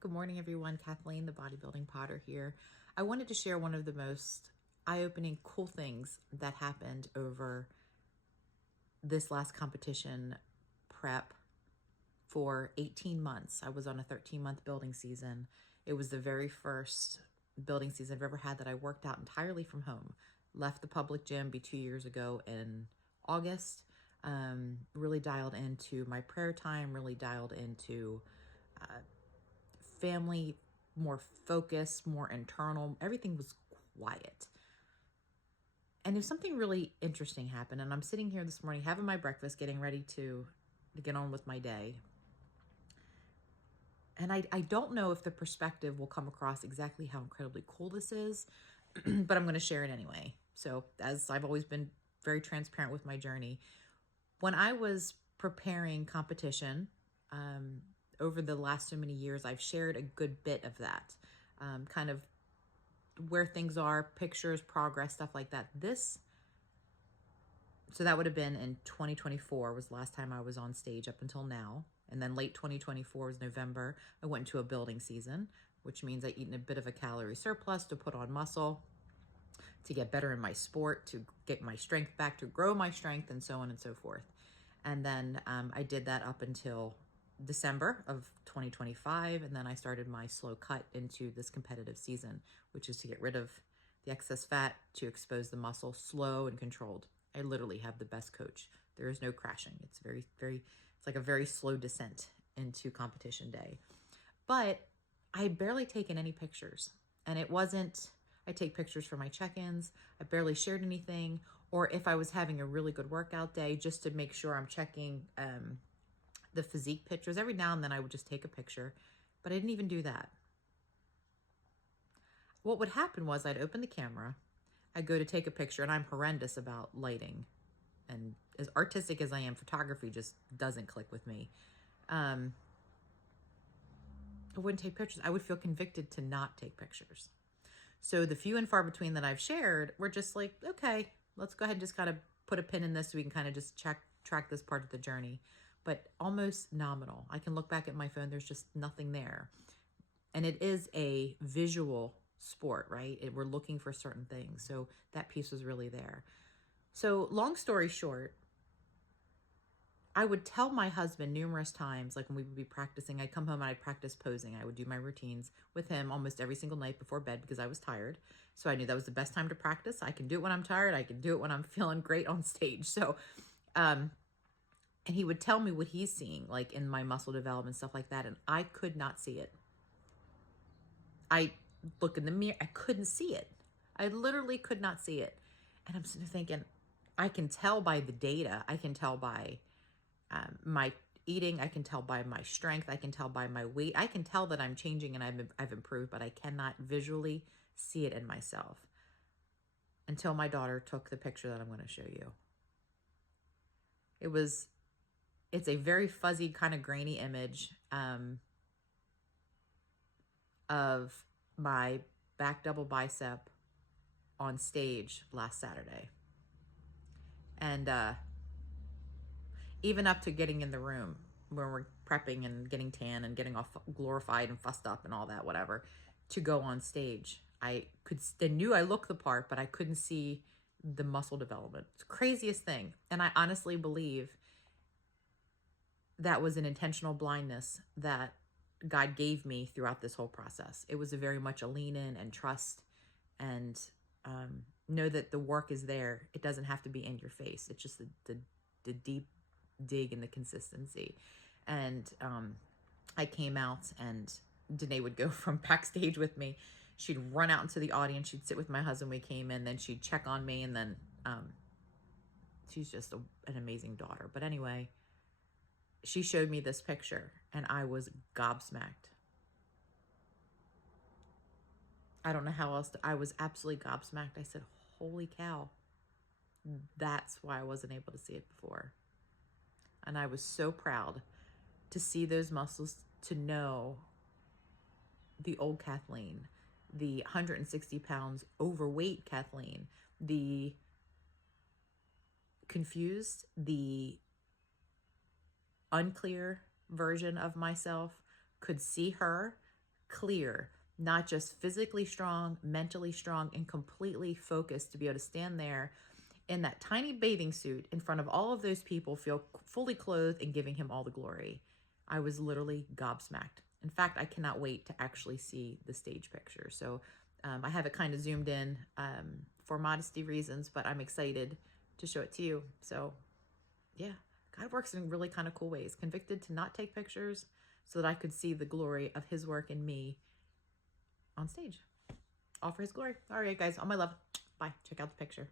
Good morning, everyone. Kathleen, the Bodybuilding Potter here. I wanted to share one of the most eye-opening, cool things that happened over this last competition prep for 18 months. I was on a 13-month building season. It was the very first building season I've ever had that I worked out entirely from home. Left the public gym 2 years ago in August. Really dialed into my prayer time, really dialed into family, more focused, more internal. Everything was quiet. And if something really interesting happened, and I'm sitting here this morning having my breakfast, getting ready to get on with my day. And I don't know if the perspective will come across exactly how incredibly cool this is, but I'm going to share it anyway. So, as I've always been very transparent with my journey, when I was preparing competition, over the last so many years, I've shared a good bit of that, kind of where things are, pictures, progress, stuff like that. So that would have been in 2024 was the last time I was on stage up until now. And then late 2024 was November. I went into a building season, which means I eat a bit of a calorie surplus to put on muscle, to get better in my sport, to get my strength back, to grow my strength, and so on and so forth. And then I did that up until December of 2025. And then I started my slow cut into this competitive season, which is to get rid of the excess fat, to expose the muscle, slow and controlled. I literally have the best coach. There is no crashing. It's it's like a very slow descent into competition day. But I barely taken any pictures. And it wasn't, I take pictures for my check-ins. I barely shared anything. Or if I was having a really good workout day, just to make sure I'm checking the physique pictures. Every now and then I would just take a picture, but I didn't even do that. What would happen was I'd open the camera, I'd go to take a picture, and I'm horrendous about lighting. And as artistic as I am, photography just doesn't click with me. I wouldn't take pictures. I would feel convicted to not take pictures. So the few and far between that I've shared were just like, okay, let's go ahead and just kind of put a pin in this so we can kind of just track this part of the journey. But almost nominal. I can look back at my phone, there's just nothing there. And it is a visual sport, right? We're looking for certain things. So that piece was really there. So long story short, I would tell my husband numerous times, like when we would be practicing, I'd come home and I'd practice posing. I would do my routines with him almost every single night before bed because I was tired. So I knew that was the best time to practice. I can do it when I'm tired. I can do it when I'm feeling great on stage. So, and he would tell me what he's seeing, like in my muscle development, stuff like that. And I could not see it. I look in the mirror, I couldn't see it. I literally could not see it. And I'm sitting there thinking, I can tell by the data. I can tell by my eating. I can tell by my strength. I can tell by my weight. I can tell that I'm changing and I've improved, but I cannot visually see it in myself until my daughter took the picture that I'm going to show you. It's a very fuzzy, kind of grainy image of my back double bicep on stage last Saturday. And even up to getting in the room when we're prepping and getting tan and getting all glorified and fussed up and all that, whatever, to go on stage. I knew I looked the part, but I couldn't see the muscle development. It's the craziest thing. And I honestly believe that was an intentional blindness that God gave me throughout this whole process. It was very much a lean in and trust and know that the work is there. It doesn't have to be in your face. It's just the deep dig and the consistency. And I came out and Danae would go from backstage with me. She'd run out into the audience. She'd sit with my husband. We came in, then she'd check on me. And then she's just an amazing daughter. But anyway, she showed me this picture and I was gobsmacked. I don't know how else I was absolutely gobsmacked. I said, holy cow. That's why I wasn't able to see it before. And I was so proud to see those muscles, to know the old Kathleen, the 160 pounds overweight Kathleen, the confused, the unclear version of myself, could see her, clear, not just physically strong, mentally strong, and completely focused to be able to stand there in that tiny bathing suit in front of all of those people, feel fully clothed and giving him all the glory. I was literally gobsmacked. In fact, I cannot wait to actually see the stage picture. So I have it kind of zoomed in for modesty reasons, but I'm excited to show it to you. So yeah, God works in really kind of cool ways. Convicted to not take pictures so that I could see the glory of his work in me on stage. All for his glory. All right, guys, all my love. Bye. Check out the picture.